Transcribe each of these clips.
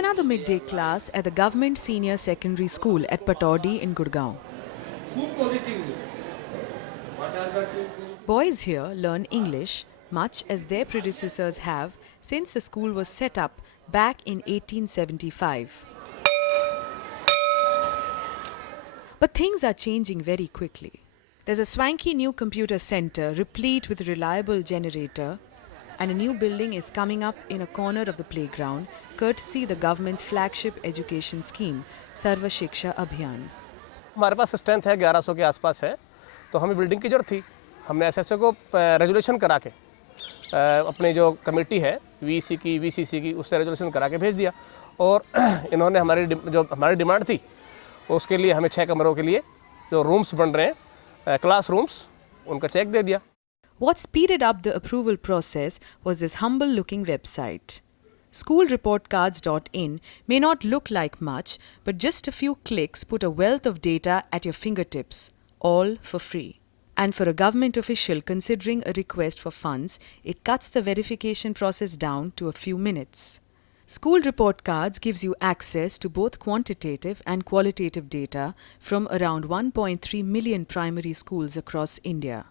another midday class at the Government Senior Secondary School at Pataudi in Gurgaon. Boys here learn English much as their predecessors have since the school was set up back in 1875. But things are changing very quickly. There's a swanky new computer center replete with a reliable generator, and a new building is coming up in a corner of the playground, courtesy the government's flagship education scheme, Sarva Shiksha Abhiyan. हमारे पास strength है 1100 के आसपास है, तो हमें building की जरूरत थी। हमने एसएसओ को रेजोल्यूशन करा के अपनी जो कमेटी है वीसी की वीसीसी की उससे रेजोल्यूशन करा के भेज दिया, और इन्होंने हमारी डिमांड थी उसके लिए हमें 6 कमरों के लिए जो रूम्स बन रहे हैं क्लास रूम्स, उनका चेक दे दिया। What speeded up the approval process was this humble-looking website. Schoolreportcards.in may not look like much, but just a few clicks put a wealth of data at your fingertips, all for free. And for a government official considering a request for funds, it cuts the verification process down to a few minutes. School Report Cards gives you access to both quantitative and qualitative data from around 1.3 million primary schools across India.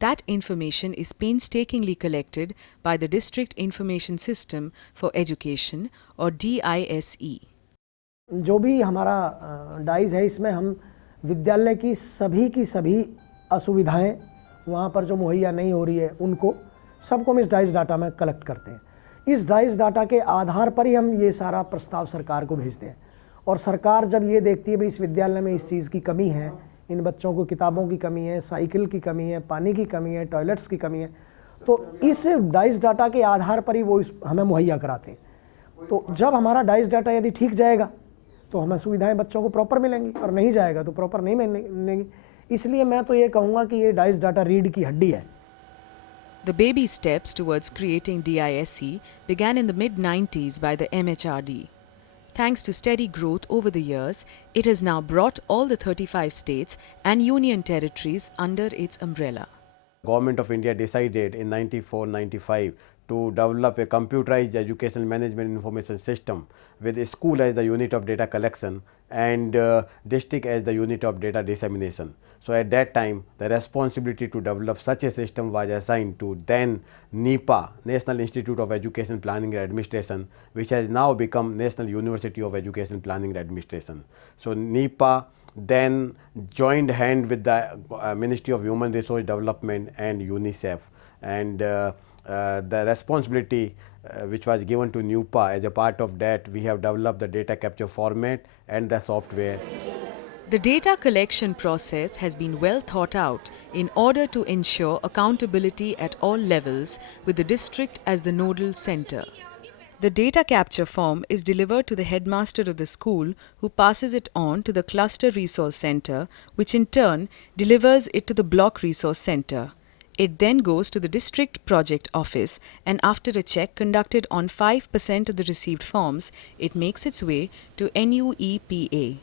That information is painstakingly collected by the District Information System for Education or DISE. जो भी हमारा dice है, इसमें हम विद्यालय की सभी असुविधाएं वहाँ पर जो मुहैया नहीं हो रही है उनको सबको हम इस डाइस डाटा में कलेक्ट करते हैं। इस डाइस डाटा के आधार पर ही हम ये सारा प्रस्ताव सरकार को भेजते हैं, और सरकार जब ये देखती है भाई इस विद्यालय में इस चीज़ की कमी है, इन बच्चों को किताबों की कमी है, साइकिल की कमी है, पानी की कमी है, टॉयलेट्स की कमी है, तो इस डाइस डाटा के आधार पर ही वो हमें मुहैया कराते हैं। तो जब हमारा डाइस डाटा यदि ठीक जाएगा तो हमें सुविधाएं बच्चों को प्रॉपर मिलेंगी, और नहीं जाएगा तो प्रॉपर नहीं मिलेंगी। इसलिए मैं तो ये कहूँगा कि ये डाइस डाटा रीढ़ की हड्डी है। The baby steps towards creating DISE began in the mid-90s by the MHRD. Thanks to steady growth over the years, it has now brought all the 35 states and union territories under its umbrella. Government of India decided in 94-95 to develop a computerized educational management information system with a school as the unit of data collection and district as the unit of data dissemination. So at that time, the responsibility to develop such a system was assigned to then NIPA, National Institute of Education Planning and Administration, which has now become National University of Education Planning and Administration. So NIPA then joined hand with the Ministry of Human Resource Development and UNICEF, and the responsibility which was given to NIPA, as a part of that we have developed the data capture format and the software. The data collection process has been well thought out in order to ensure accountability at all levels, with the district as the nodal center. The data capture form is delivered to the headmaster of the school, who passes it on to the cluster resource center, which in turn delivers it to the block resource center. It then goes to the district project office, and after a check conducted on 5% of the received forms, it makes its way to NUEPA.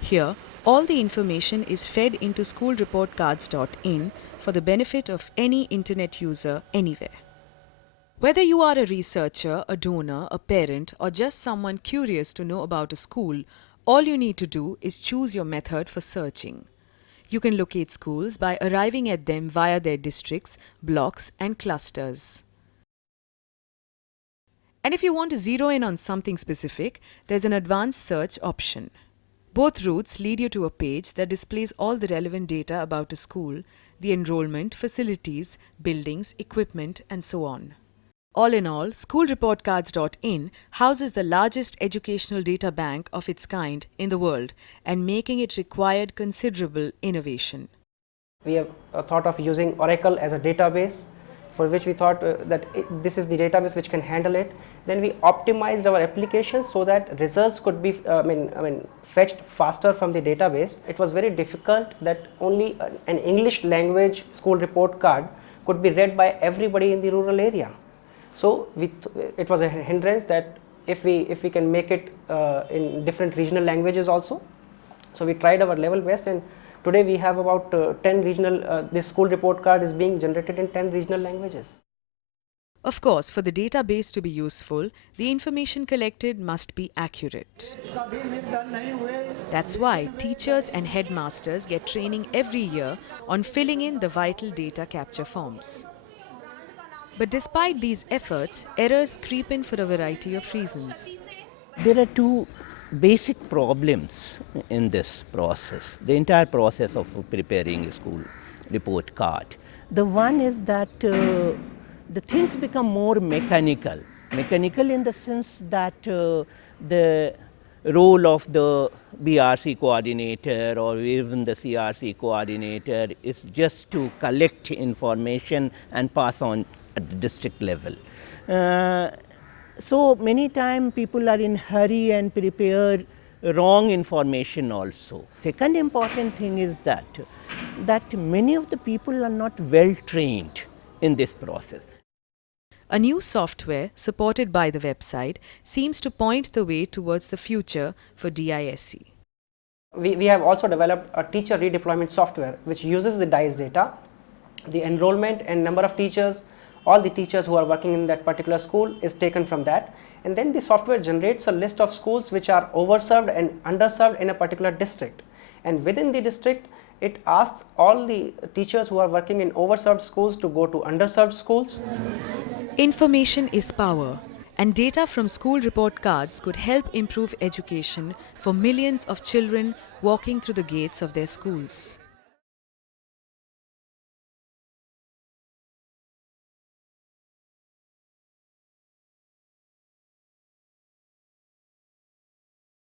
Here, all the information is fed into schoolreportcards.in for the benefit of any internet user anywhere. Whether you are a researcher, a donor, a parent, or just someone curious to know about a school, all you need to do is choose your method for searching. You can locate schools by arriving at them via their districts, blocks, and clusters. And if you want to zero in on something specific, there's an advanced search option. Both routes lead you to a page that displays all the relevant data about a school, the enrollment, facilities, buildings, equipment, and so on. All in all, schoolreportcards.in houses the largest educational data bank of its kind in the world, and making it required considerable innovation. We have thought of using Oracle as a database, for which we thought that this is the database which can handle it. Then we optimized our application so that results could be fetched faster from the database. It was very difficult that only an English language school report card could be read by everybody in the rural area. So it was a hindrance that if we can make it in different regional languages also. So we tried our level best, and today we have about 10 regional, this school report card is being generated in 10 regional languages. Of course, for the database to be useful, the information collected must be accurate. That's why teachers and headmasters get training every year on filling in the vital data capture forms. But despite these efforts, errors creep in for a variety of reasons. There are two basic problems in this process, the entire process of preparing a school report card. The one is that the things become more mechanical. Mechanical in the sense that the role of the BRC coordinator or even the CRC coordinator is just to collect information and pass on at the district level. So many times people are in hurry and prepare wrong information also. Second important thing is that many of the people are not well trained in this process. A new software supported by the website seems to point the way towards the future for DISC. We have also developed a teacher redeployment software which uses the DICE data, the enrollment and number of teachers, all the teachers who are working in that particular school is taken from that, and then the software generates a list of schools which are overserved and underserved in a particular district, and within the district it asks all the teachers who are working in overserved schools to go to underserved schools. Information is power, and data from school report cards could help improve education for millions of children walking through the gates of their schools.